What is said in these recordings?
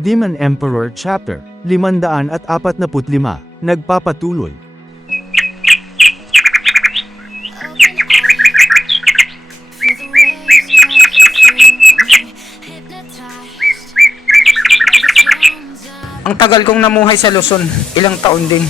Demon Emperor Chapter 545, nagpapatuloy. Ang tagal kong namuhay sa Luzon, ilang taon din.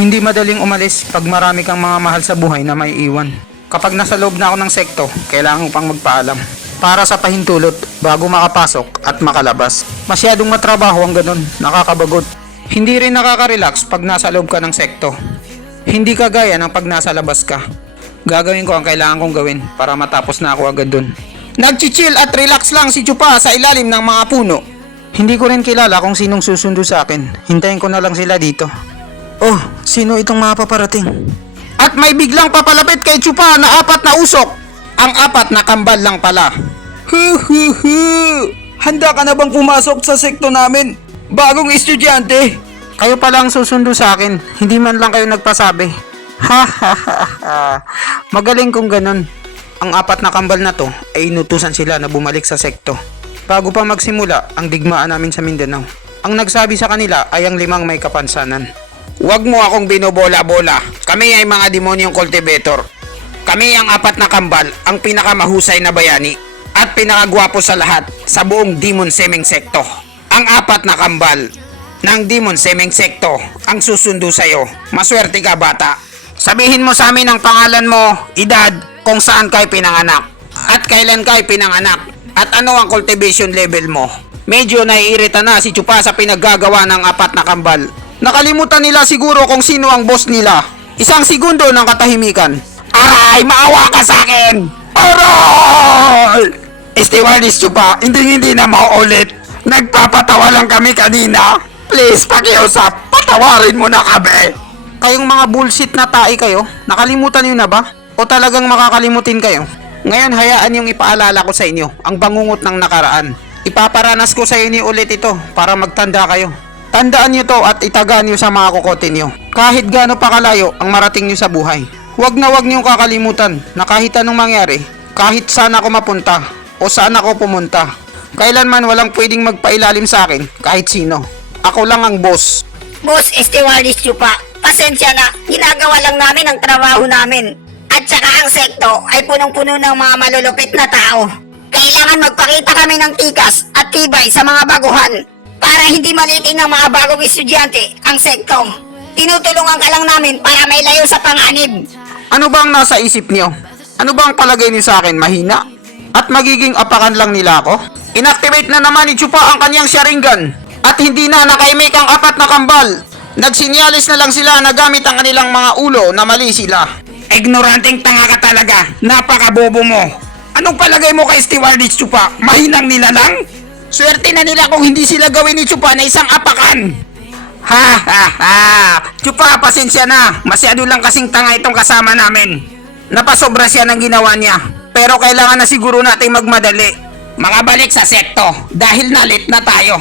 Hindi madaling umalis pag marami kang mga mahal sa buhay na may iwan. Kapag nasa loob na ako ng sekto, kailangan pang magpaalam. Para sa pahintulot, bago makapasok at makalabas. Masyadong matrabaho ang ganun, nakakabagot. Hindi rin nakaka-relax pag nasa loob ka ng sekto. Hindi kagaya ng pag nasa labas ka. Gagawin ko ang kailangan kong gawin para matapos na ako agad dun. Nag-chill at relax lang si Chupa sa ilalim ng mga puno. Hindi ko rin kilala kung sinong susundo sa akin. Hintayin ko na lang sila dito. Oh, sino itong mga paparating? At may biglang papalapit kay Chupa na 4 na usok. Ang 4 na kambal lang pala. Handa ka na bang pumasok sa sekto namin? Bagong estudyante. Kayo pala ang susundo sa akin. Hindi man lang kayo nagpasabi. Magaling kung ganun. Ang 4 na kambal na to ay inutusan sila na bumalik sa sekto. Bago pa magsimula ang digmaan namin sa Mindanao. Ang nagsabi sa kanila ay ang 5 may kapansanan. Huwag mo akong binobola-bola. Kami ay mga demonyong cultivator. Kami ang 4 na kambal, ang pinakamahusay na bayani at pinakagwapo sa lahat sa buong Demon Semeng Sekto. Ang 4 na kambal ng Demon Semeng Sekto ang susundo sa'yo. Maswerte ka, bata. Sabihin mo sa amin ang pangalan mo, edad, kung saan kayo pinanganak at kailan kayo pinanganak at ano ang cultivation level mo. Medyo naiirita na si Chupa sa pinaggagawa ng 4 na kambal. Nakalimutan nila siguro kung sino ang boss nila. Isang segundo ng katahimikan. Aray! Maawa ka sa akin! Aray! Stewardess Chupa, hindi na mauulit. Nagpapatawa lang kami kanina. Please, pakiusap. Patawarin mo na kami. Kayong mga bullshit na tae kayo, nakalimutan nyo na ba? O talagang makakalimutin kayo? Ngayon hayaan yung ipaalala ko sa inyo ang bangungot ng nakaraan. Ipaparanas ko sa inyo ulit ito para magtanda kayo. Tandaan nyo to at itagaan nyo sa mga kokote nyo. Kahit gaano pa kalayo ang marating nyo sa buhay. Huwag nyo kakalimutan na kahit anong mangyari, kahit saan ako mapunta o saan ako pumunta, kailanman walang pwedeng magpailalim sa akin kahit sino. Ako lang ang boss. Boss, Stewardess Chupa, pasensya na, ginagawa lang namin ang trabaho namin. At saka ang sekto ay punong-puno ng mga malulupit na tao. Kailangan magpakita kami ng tikas at tibay sa mga baguhan para hindi maliting ng mga bagong estudyante ang sekto. Tinutulungan ka lang namin para may layo sa panganib. Ano ba ang nasa isip niyo? Ano ba ang palagay niyo sa akin, mahina? At magiging apakan lang nila ako? Inactivate na naman ni Chupa ang kanyang Sharingan. At hindi na nakaimik ang 4 na kambal. Nagsinyalis na lang sila na gamit ang kanilang mga ulo na mali sila. Ignoranteng tanga ka talaga. Napakabobo mo. Anong palagay mo kay Stewardess Chupa? Mahinang nila lang? Swerte na nila kung hindi sila gawin ni Chupa na isang apakan. Chupa, pasensya na. Masyado lang kasing tanga itong kasama namin. Napasobra siya ng ginawa niya. Pero kailangan na siguro nating magmadali. Makabalik sa sekto dahil nalit na tayo.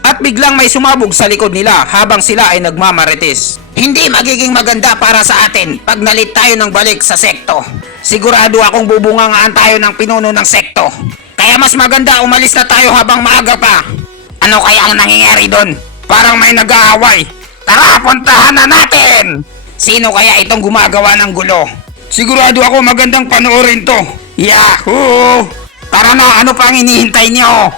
At biglang may sumabog sa likod nila habang sila ay nagmamarites. Hindi magiging maganda para sa atin pag nalit tayo ng balik sa sekto. Sigurado akong bubungangaan tayo ng pinuno ng sekto. Kaya mas maganda umalis na tayo habang maaga pa. Ano kaya ang nangyayari doon? Parang may nag-aaway. Tara, puntahan na natin! Sino kaya itong gumagawa ng gulo? Sigurado ako magandang panoorin to. Yahoo! Tara na, ano pang hinihintay nyo?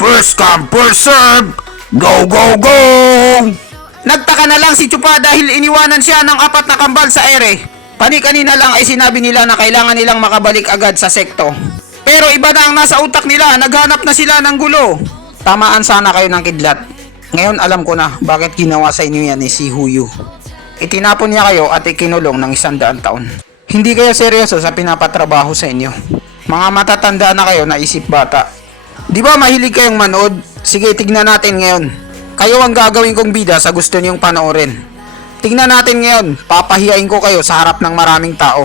First come, first serve! Go, go, go! Nagtaka na lang si Chupa dahil iniwanan siya ng 4 na kambal sa ere. Kanina lang ay sinabi nila na kailangan nilang makabalik agad sa sekto. Pero iba na ang nasa utak nila, naghanap na sila ng gulo. Tamaan sana kayo ng kidlat. Ngayon alam ko na bakit ginawa sa inyo yan ni si Huyu. Itinapon niya kayo at ikinulong ng 100 taon. Hindi kayo seryoso sa pinapatrabaho sa inyo. Mga matatanda na kayo na isip bata. Di ba mahilig kayong manood? Sige, tignan natin ngayon. Kayo ang gagawin kong bida sa gusto niyong panoorin. Tignan natin ngayon, papahiyain ko kayo sa harap ng maraming tao.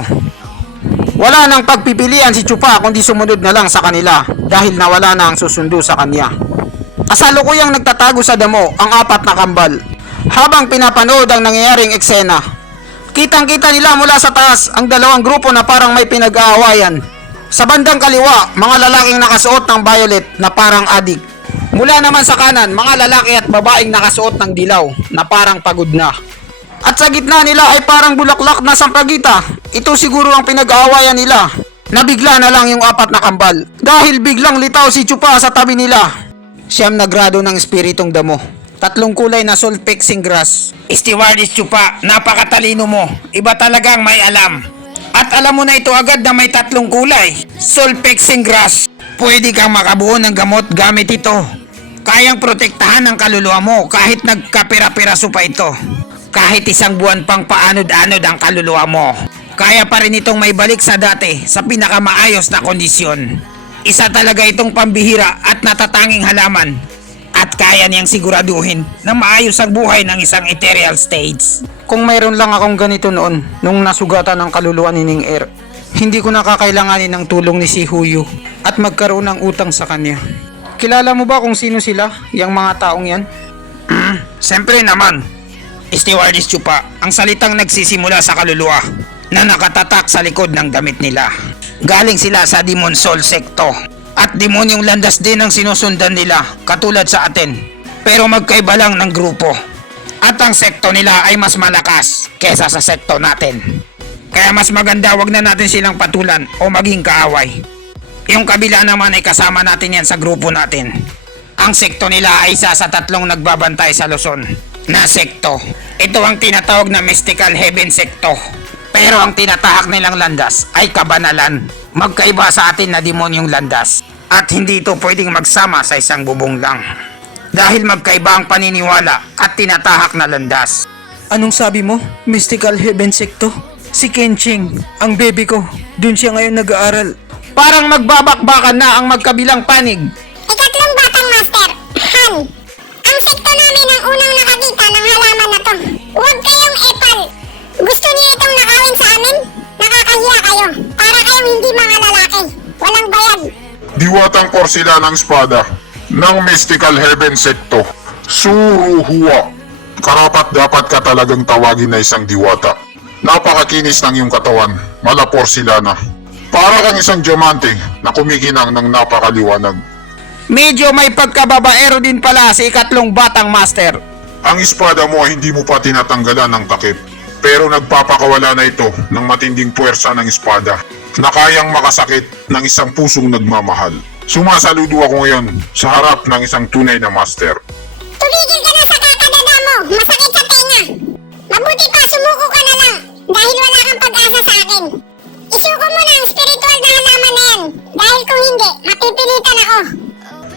Wala nang pagpipilian si Chupa kundi sumunod na lang sa kanila dahil nawala na ang susundo sa kanya. Kasalukuyang nagtatago sa damo ang 4 na kambal habang pinapanood ang nangyayaring eksena. Kitang-kita nila mula sa taas ang dalawang grupo na parang may pinag-aawayan. Sa bandang kaliwa, mga lalaking nakasuot ng violet na parang adik. Mula naman sa kanan, mga lalaki at babaeng nakasuot ng dilaw na parang pagod na. At sa gitna nila ay parang bulaklak na sampagita. Ito siguro ang pinag-aawayan nila. Nabigla na lang yung apat na kambal dahil biglang litaw si Chupa sa tabi nila. Siyam na grado ng espiritong damo. 3 kulay na sulfexing grass. Stewardess Chupa, napakatalino mo. Iba talagang may alam. At alam mo na ito agad na may 3 kulay. Sulfexing grass. Pwede kang makabuo ng gamot gamit ito. Kayang protektahan ang kaluluwa mo kahit nagkapira-piraso pa ito. Kahit 1 buwan pang paanod-anod ang kaluluwa mo. Kaya pa rin itong may balik sa dati sa pinakamaayos na kondisyon. Isa talaga itong pambihira at natatanging halaman. At kaya niyang siguraduhin na maayos ang buhay ng isang ethereal stage. Kung mayroon lang akong ganito noon nung nasugatan ng kaluluwa ni Ning Er, hindi ko nakakailanganin ng tulong ni si Huyu at magkaroon ng utang sa kanya. Kilala mo ba kung sino sila, yung mga taong yan? Siyempre naman, Stewardess Chupa, ang salitang nagsisimula sa kaluluwa na nakatatak sa likod ng damit nila. Galing sila sa Demon Soul Secto at demonyong landas din ang sinusundan nila katulad sa atin. Pero magkaiba lang ng grupo. At ang sekto nila ay mas malakas kesa sa sekto natin. Kaya mas maganda wag na natin silang patulan o maging kaaway. Yung kabila naman ay kasama natin yan sa grupo natin. Ang sekto nila ay isa sa 3 nagbabantay sa Luzon na sekto. Ito ang tinatawag na Mystical Heaven Secto. Pero ang tinatahak nilang landas ay kabanalan. Magkaiba sa atin na demonyong landas. At hindi ito pwedeng magsama sa isang bubong lang. Dahil magkaiba ang paniniwala at tinatahak na landas. Anong sabi mo? Mystical Heaven Secto? Si Kenching, ang baby ko. Doon siya ngayon nag-aaral. Parang magbabakbakan na ang magkabilang panig. Ikatlong batang master, Han. Ang sekto namin ang unang nakakita ng halaman na to. Huwag kayong epal. Gusto niyo itong nakawin sa amin? Nakakahiya kayo. Para kayong hindi mga lalaki. Walang bayad. Diwatang porsilanang espada ng Mystical Heaven Secto, Suruhua. Karapat dapat ka talagang tawagin na isang diwata. Napakakinis ng iyong katawan, mala porsilana. Para kang isang diamante na kumikinang ng napakaliwanag. Medyo may pagkababaero din pala si ikatlong batang master. Ang espada mo ay hindi mo pa tinatanggalan ng takip. Pero nagpapakawala na ito ng matinding puwersa ng espada na kayang makasakit ng isang pusong nagmamahal. Sumasaludo ako ngayon sa harap ng isang tunay na master. Tumigil ka na sa kakadada mo. Masakit sa tenga. Mabuti pa sumuko ka na lang. Dahil wala kang pag-asa sa akin. Isuko mo na ang spiritual na halaman na yan. Dahil kung hindi, mapipilitan ako.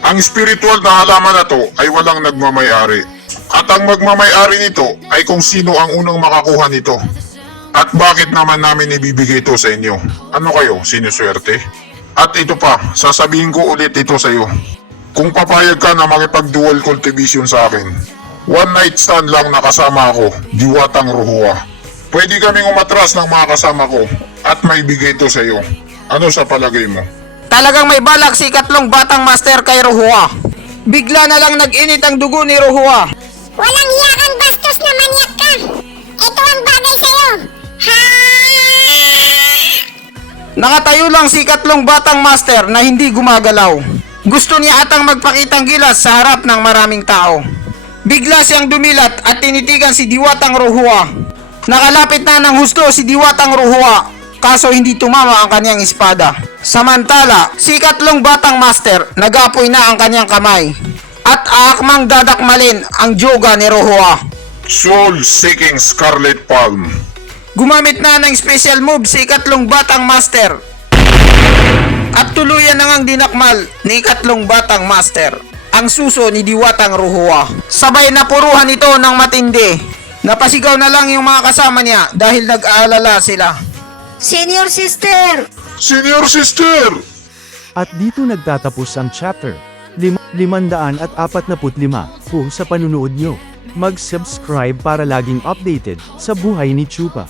Ang spiritual na halaman na to ay walang nagmamayari. At ang magmamayari nito ay kung sino ang unang makakuha nito. At bakit naman namin ibibigay ito sa inyo? Ano kayo, sinuswerte? At ito pa, sasabihin ko ulit ito sa iyo. Kung papayag ka na makipag-dual cultivation sa akin, 1 night stand lang nakasama ako, Diwatang Ruhua. Pwede kaming umatras ng mga kasama ko at maibigay ito sa iyo. Ano sa palagay mo? Talagang may balak si ikatlong batang master kay Ruhua. Bigla na lang nag-init ang dugo ni Ruhua. Walang hiyakan bastos na manyak ka. Ito ang bagay sa'yo. Ha! Nakatayo lang si ikatlong batang master na hindi gumagalaw. Gusto niya atang magpakitang gilas sa harap ng maraming tao. Bigla siyang dumilat at tinitigan si Diwatang Ruhua. Nakalapit na ng husto si Diwatang Ruhua, kaso hindi tumama ang kanyang espada. Samantala, si ikatlong batang master nag-apoy na ang kanyang kamay at aakmang dadakmalin ang joga ni Ruhua. Soul Seeking Scarlet Palm. Gumamit na ng special move si ikatlong batang master at tuluyan na ngang dinakmal ni ikatlong batang master ang suso ni Diwatang Ruhua. Sabay na puruhan ito ng matindi. Napasigaw na lang yung mga kasama niya dahil nag-aalala sila. Senior sister! Senior Sister! At dito nagtatapos ang chapter 545 sa panunood nyo. Mag-subscribe para laging updated sa buhay ni Chupa.